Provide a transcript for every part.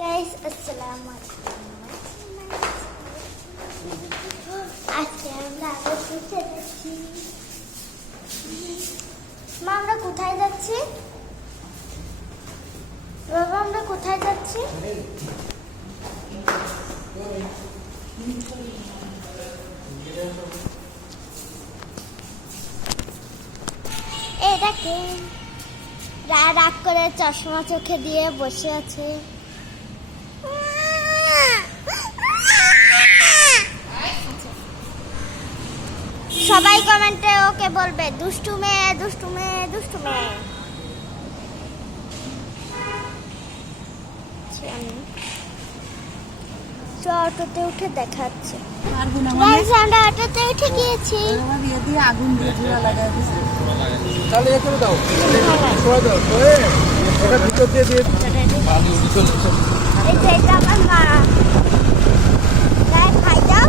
Guys আসসালামু আলাইকুম। আজকে আমরা আবার ঘুরতে যাচ্ছি। মা আমরা কোথায় যাচ্ছি? বাবা আমরা কোথায় যাচ্ছি? এই দেখেন রাগ করে চশমা চোখে দিয়ে বসে আছে। সবাই কমেন্টে ওকে বলবে দুষ্টু মেয়ে দুষ্টু মেয়ে দুষ্টু মেয়ে। অটোতে উঠে দেখাচ্ছে। আমরা অটোতে উঠে গিয়েছি। আগুন দিয়ে ধোঁয়া লাগাই দিচ্ছে। তাহলে এ করে দাও, সরে দাও, সরে এটা ভিতর দিয়ে দিয়ে এই যে এটা আমার মা। গায়ে খাই দাও।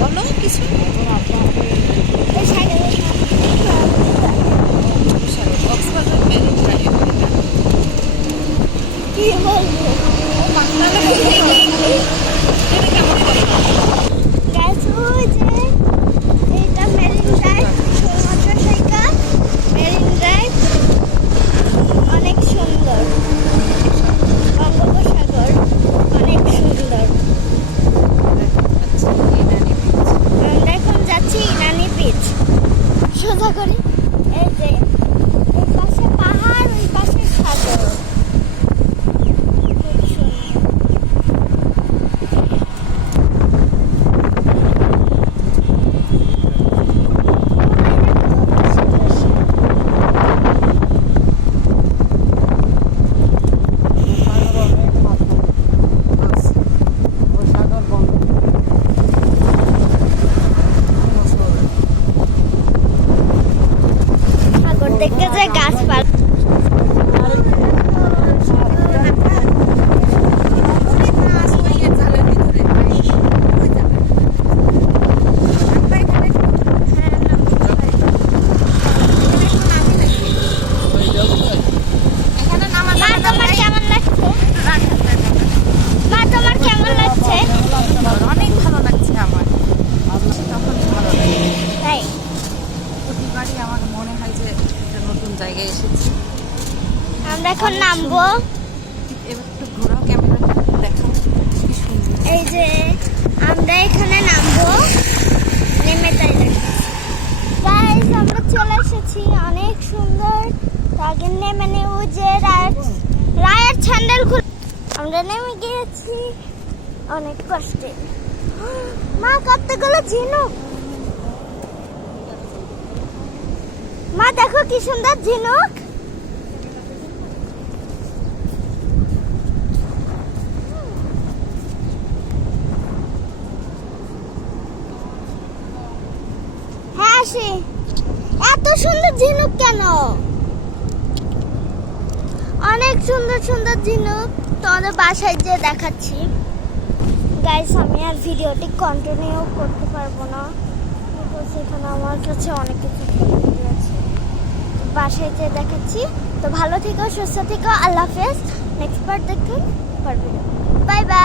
বলো কিছু কক্সবাজার মেরিন ড্রাইভ কি বলবো গাইস ওই যে এটা marine drive motorcycle marine drive অনেক সুন্দর বঙ্গোপসাগর অনেক সুন্দর। আমরা এখন যাচ্ছি ইনানি বিচ। সোজা করে এই যে এই পাশে পাহাড় ওই পাশে সাগর। খুব সুন্দর। সাগর দেখতে যায় গাছপালা। অনেক ভালো লাগছে আমার। তখন ভালো লাগে তাই প্রতিবারই আমার মনে হয় যে একটা নতুন জায়গায় এসেছি। আমরা এখন নামবো। এবার একটু ঘোরাও ক্যামেরাটা দেখো কি সুন্দর। এই যে আমরা এখানে নামবো। নেমে তাই গাইস আমরা চলে এসেছি। অনেক সুন্দর। আগে নেমে নেব যে রায়ের স্যান্ডেল খুলে আমরা নেমে গিয়েছি অনেক কষ্টে। মা কতগুলো ঝিনুক। মা দেখো কি সুন্দর ঝিনুক। হ্যাঁ আসি। এত সুন্দর ঝিনুক কেন? অনেক সুন্দর সুন্দর ঝিনুক তোমাদের বাসায় যেয়ে দেখাচ্ছি। গাইস আমি আর ভিডিওটি কন্টিনিউ করতে পারবো না, বিকজ এখানে আমার কাছে অনেক কিছু আছে। বাসায় যেয়ে দেখাচ্ছি। তো ভালো থেকো, সুস্থ থেকো, আল্লাহ হাফেজ। নেক্সট বার দেখুন, বাই বাই।